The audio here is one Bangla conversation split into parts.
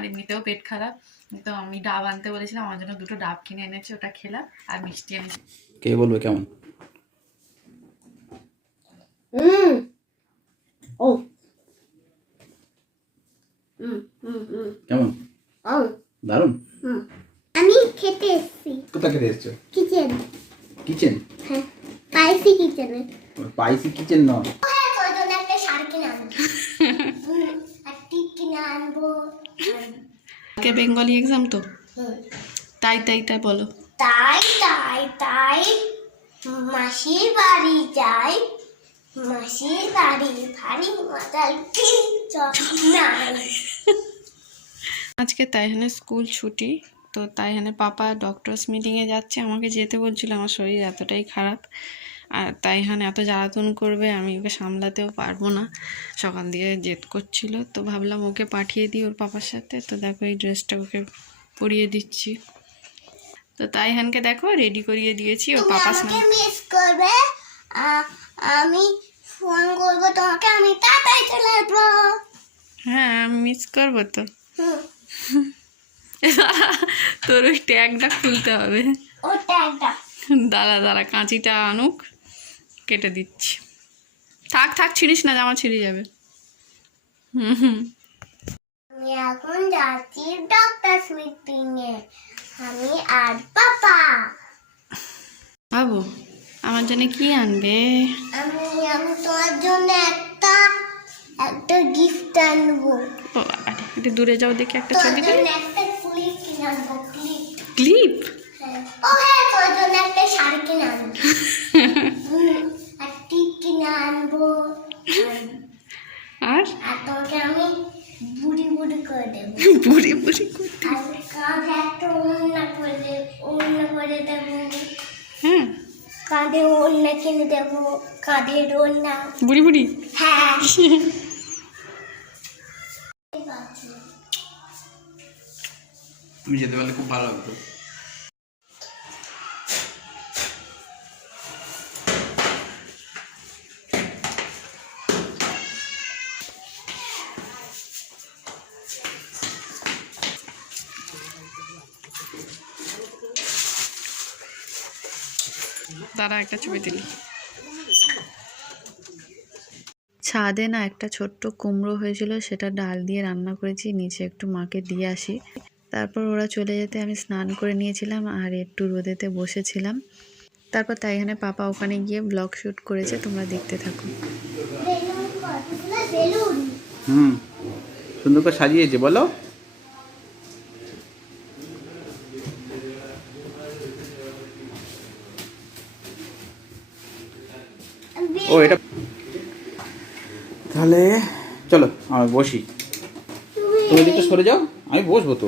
আমার এমনিতেও পেট খারাপ। তো আমি ডাব আনতে বলেছিলাম আমার জন্য দুটো ডাব কিনে এনেছি ওটা খেলাম আর মিষ্টি এনেছে। কে বলবে কেমন? হুম। ও। হুম হুম হুম। কেমন? হুম। আমি খেতে এসেছি। কোথা খেতে এসছো? কিচেন। কিচেন? হ্যাঁ স্পাইসি কিচেনে। পাইসি কিচেন নয়। তোর জন্য একটা শাড়ি কিনে আনব হুম, আর টিপ কিনে আনব আজকে বেঙ্গলি এক্সাম তো। তাই তাই তাই বলো। তাই তাই তাই মাসির বাড়ি যাই। মাসির বাড়ি ভারী নাই আজকে তাইহানের স্কুল ছুটি তো তাই তাইহানের পাপা ডক্টরস মিটিংয়ে যাচ্ছে। আমাকে যেতে বলছিল আমার শরীর এতটাই খারাপ। আর তাই তাইহান এত জ্বালাতন করবে আমি ওকে সামলাতেও পারব না। সকাল দিয়ে জেদ করছিল তো ভাবলাম ওকে পাঠিয়ে দিই ওর পাপার সাথে। তো দেখো এই ড্রেসটা ওকে পরিয়ে দিচ্ছি। তো তাইহানকে দেখো রেডি করিয়ে দিয়েছি ওর তুমি পাপা আমাকে স্নান মিস করবে আমি ফোন করব তোমাকে আমি তাড়াতাড়ি চলে আসব। হ্যাঁ আমি মিস করব তো। তোর ওই ট্যাগটা খুলতে হবে। ওটা একটা দাঁড়া দাঁড়া কাঁচিটা আনুক। কেটে দিচ্ছি। থাক থাক ছিঁড়িস না জামা ছিঁড়ে যাবে। হুম হুম। আমি এখন যাচ্ছি ডক্টর মিটিং এ। আমি আর পাপা। বাবু আমার জন্য কি আনবে? আমি আমি তোমার জন্য একটা একটা গিফট আনব। ও আরে একটু দূরে যাও দেখি একটা ছবি জন্য একটা ক্লিপ কিনে আনব ক্লিপ ক্লিপ ও হ্যাঁ তোর জন্য একটা শাড়ি কিনে আনব হুম, আর টিপ কিনে আনব আর আর তোমাকে আমি বুড়ি বুড়ি করে দেবো। বুড়ি বুড়ি করতে। কাঁধে একটা ওড়না করে ওড়না করে দেবো। হ্যাঁ। কাঁধে ওড়না কিনে দেবো কাঁধের ওড়না। বুড়ি বুড়ি। হ্যাঁ। তুমি যেতে পারলে খুব ভালো লাগতো। দাঁড়া একটা ছবি দিলি ছাদে না একটা ছোট্ট কুমড়ো হয়েছিল সেটা ডাল দিয়ে রান্না করেছি নিচে একটু মাকে দিয়ে আসি। তারপর ওরা চলে যেতে আমি স্নান করে নিয়েছিলাম আর একটু রোদেতে বসেছিলাম। তারপর তাই এখানে পাপা ওখানে গিয়ে ব্লগ শ্যুট করেছে তোমরা দেখতে থাকো। হুম সুন্দর করে সাজিয়েছে বলো। ও এটা তাহলে চলো আমি বসি। তুমি এদিকে সরে যাও আমি বসবো তো।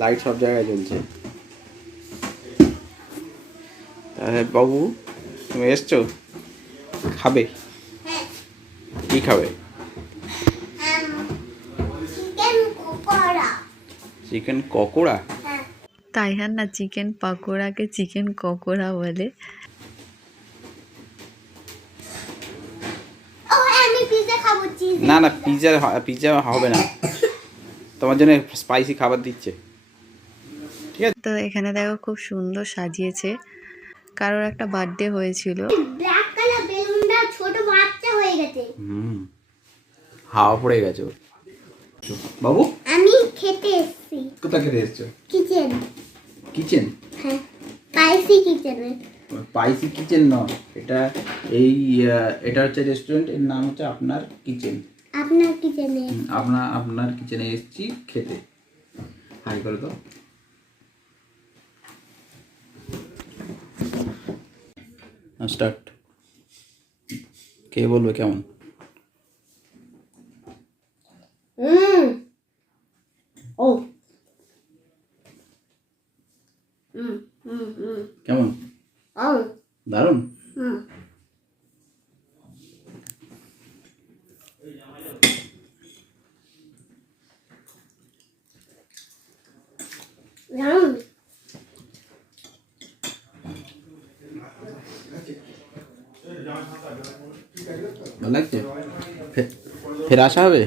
লাইট সব জায়গায় জ্বলছে। তাহলে বাবু তুমি এসছো? খাবে? হ্যাঁ কি খাবে? চিকেন পকোড়া? চিকেন পকোড়া তাইহান না চিকেন পাকোড়াকে চিকেন ককোড়া বলে ও আমি পিজা খাব চিজ না না পিৎজা পিৎজা হবে না। তোমার জন্য স্পাইসি খাবার দিচ্ছে। ঠিক আছে? তো এখানে দেখো খুব সুন্দর সাজিয়েছে। কারোর একটা বার্থডে হয়েছিল। ব্ল্যাক কালার বেলুনটা ছোট বাচ্চা হয়ে গেছে। হুম হাওয়া পড়ে গেছে বাবু? আমি খেতে এসেছি। কোথা খেতে এসছো? কিচেন কিচেন হ্যাঁ স্পাইসি কিচেনে স্পাইসি কিচেন নয় এটা এই এটা হচ্ছে রেস্টুরেন্টের নাম হচ্ছে আপনার কিচেন আপনার কিচেনে আপনার আপনার কিচেনে এসেছি খেতে। হাই করে তো স্টার্ট কে বলবে কেমন হুম ও হুম হুম হুম কেমন ও দারুণ হুম দারুণ ভালো লাগছে? ফের আসা হবে?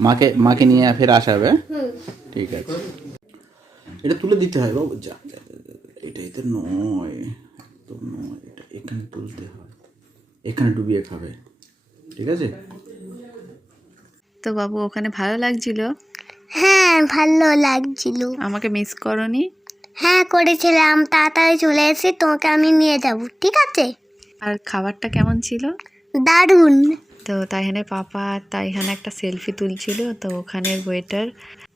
মাকে মাকে নিয়ে ফের আসা হবে হ্যাঁ? ঠিক আছে। এটা তুলে দিতে হয় বাবু। যা যা, যা, যা, এটা এতে নয় তো নয়। এটা এখানে তুলতে হয়। এখানে ডুবিয়ে খাবে। ঠিক আছে? তো বাবু ওখানে ভালো লাগছিল। হ্যাঁ ভালো লাগছিল। আমাকে মিস করনি? হ্যাঁ করেছিলাম। তাড়াতাড়ি চলে এসে তোমাকে আমি নিয়ে যাব ঠিক আছে? আর খাবারটা কেমন ছিল? দারুণ। তো তাইহানের পাপা তাইহান একটা সেলফি তুলছিল তো ওখানের ওয়েটার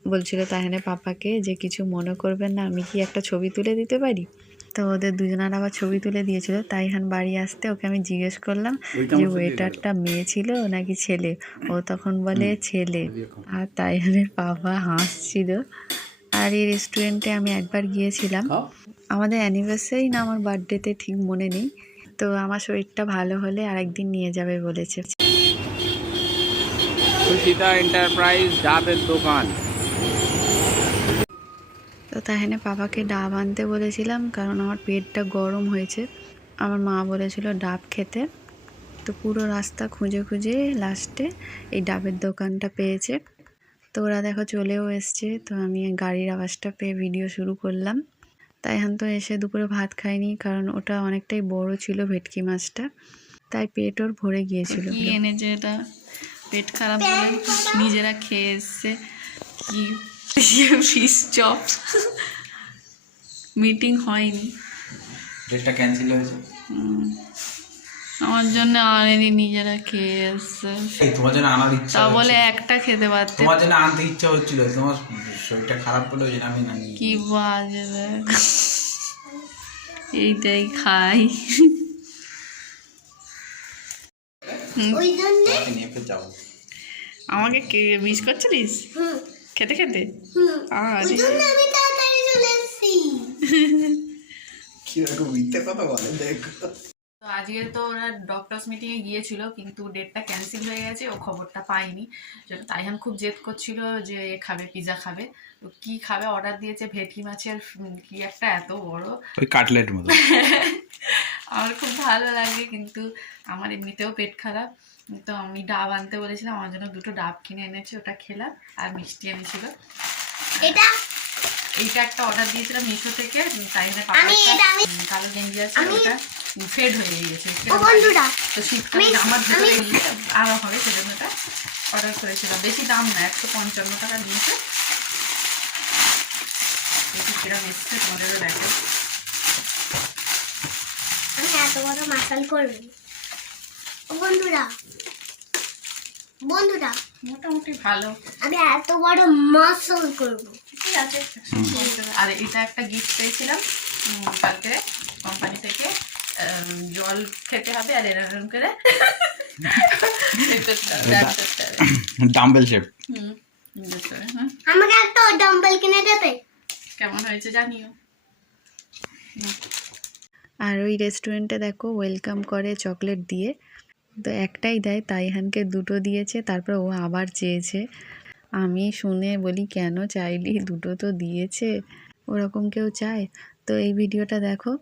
বলছিল তাইহানের পাপাকে যে কিছু মনে করবেন না আমি কি একটা ছবি তুলে দিতে পারি? তো ওদের দুজনের আবার ছবি তুলে দিয়েছিল। তাই তাইহান বাড়ি আসতে ওকে আমি জিজ্ঞেস করলাম যে ওয়েটারটা মেয়ে ছিল নাকি ছেলে? ও তখন বলে ছেলে। আর তাই তাইহানের বাবা হাসছিল। আর এই রেস্টুরেন্টে আমি একবার গিয়েছিলাম। আমাদের অ্যানিভার্সারি না আমার বার্থডেতে ঠিক মনে নেই। তো আমার শরীরটা ভালো হলে আরেকদিন নিয়ে যাবে বলেছে। সুশীতা এন্টারপ্রাইজ ডাবের দোকান। তো তাহলে পাপাকে ডাব আনতে বলেছিলাম, কারণ আমার পেটটা গরম হয়েছে। আমার মা বলেছিল ডাব খেতে। তো পুরো রাস্তা খুঁজে খুঁজে লাস্টে এই ডাবের দোকানটা পেয়েছে। তো ওরা দেখো চলেও এসছে। তো আমি গাড়ির আওয়াজটা পেয়ে ভিডিও শুরু করলাম। তাই হান তো এসে দুপুরে ভাত খাইনি কারণ ওটা অনেকটাই বড় ছিল ভেটকি মাছটা। তাই পেট ওর ভরে গিয়েছিল। এনেছে এটা? পেট খারাপ নিজেরা খেয়ে এসছে। কি ফিশ চপ মিটিং হয়নি। ডেটটা ক্যান্সেল হয়েছে? আমার জন্য আনেনি নিজেরা খেয়ে এসছে এই তোমার জন্য আনার ইচ্ছা তা বলে একটা খেতে পারতে তোমার জন্য আনতে ইচ্ছা হচ্ছিল তোমার শরীরটা খারাপ করলে ওই আমি না কি বাজে এইটাই খাই। ওই জন্য? আমাকে কে মিস করছিলিস? হুম। খেতে খেতে? আরে আমি তাড়াতাড়ি চলে এসেছি। কীরকম মিথ্যে কথা বলে? দেখো। তো আজকে তো ওরা ডক্টরস মিটিংয়ে গিয়েছিল কিন্তু ডেটটা ক্যান্সেল হয়ে গেছে ও খবরটা পাইনি জন্য তাইহান খুব জেদ করছিল যে এ খাবে পিৎজা খাবে। তো কি খাবে অর্ডার দিয়েছে ভেটকি মাছের কি একটা এত বড়? ওই কাটলেট মতো। আমার খুব ভালো লাগে কিন্তু আমার এমনিতেও পেট খারাপ। তো আমি ডাব আনতে বলেছিলাম আমার জন্য দুটো ডাব কিনে এনেছে ওটা খেলাম আর মিষ্টি এনেছিল। এটা? এইটা একটা অর্ডার দিয়েছিলাম মিশো থেকে এটা আমি কালো গেঞ্জি আছে ওটা ফেড হয়ে গিয়েছে ও বন্ধুরা তো শীতকালে আমার ভিতরে আরও হবে সেজন্য এটা অর্ডার করেছিলাম। বেশি দাম না একশো পঞ্চান্ন টাকা দিয়েছে। দেখি কিরম এসছে তোমাদেরও দেখো আমি এত বড় মাসাল করব ও বন্ধুরা বন্ধুরা মোটামুটি ভালো। আমি এত বড় মাসাল করব। ঠিক আছে আর এটা একটা গিফট পেয়েছিলাম কালকে কোম্পানি থেকে। জল খেতে হবে আর এরকম করে। Dumbbell shape. আমাকে একটা ডাম্বেল কিনে দেবে? কেমন হয়েছে জানিও। আর ওই রেস্টুরেন্টে দেখো ওয়েলকাম করে চকলেট দিয়ে। তো একটাই দেয় তাইহানকে দুটো দিয়েছে তারপর ও আবার চেয়েছে। আমি শুনে বলি কেন চাইলি? দুটো তো দিয়েছে। ওরকম কেউ চায়? তো এই ভিডিওটা দেখো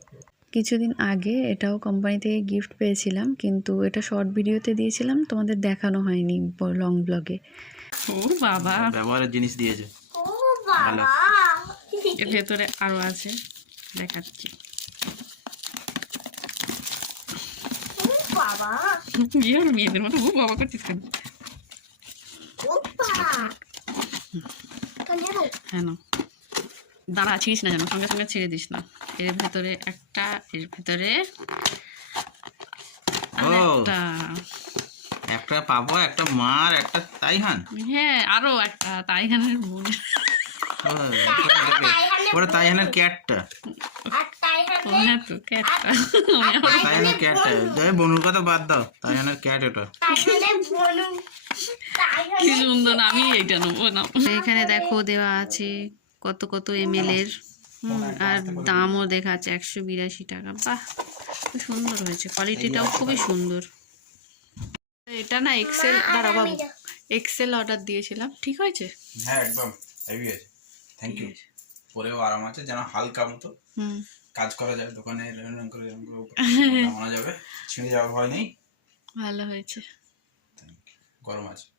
কিছুদিন আগে এটাও কোম্পানি থেকে গিফট পেয়েছিলাম কিন্তু এটা শর্ট ভিডিওতে দিয়েছিলাম তোমাদের দেখানো হয়নি লং ব্লগে ও বাবা। ব্যবহারের জিনিস দিয়েছে। ও বাবা। এর ভেতরে আরও আছে দেখাচ্ছি ও বাবা বিয়ের মেয়েদের মতো ও বাবা করছিস কেন হ্যাঁ না দাঁড়া ছিড়িস না যেন সঙ্গে সঙ্গে ছেড়ে দিস না এর ভেতরে একটা এর ভেতরে। একটা একটা পাবো একটা মার একটা তাইহান হ্যাঁ আরও একটা তাই গানের বোন ওরা তাইহানের ক্যাটটা আর তো বনুর কথা বাদ দাও। তাই কি সুন্দর আমি নেব না এখানে দেখো দেওয়া আছে কত কত এম এল এর। আর দামও দেখাচ্ছে একশো বিরাশি টাকা। বাহ সুন্দর হয়েছে। কোয়ালিটিটাও খুবই সুন্দর। এটা না এক্সেল দাঁড়া বাবু। এক্সেল অর্ডার দিয়েছিলাম। ঠিক হয়েছে? হ্যাঁ একদম। হেভি আছে। থ্যাংক ইউ পরেও আরাম আছে যেন হালকা মতো। হুম। কাজ করা যাবে দোকানে এরকম করে এরকম করে আনা যাবে। ছিঁড়ে যাওয়ার ভয় নেই। ভালো হয়েছে। গরম আছে।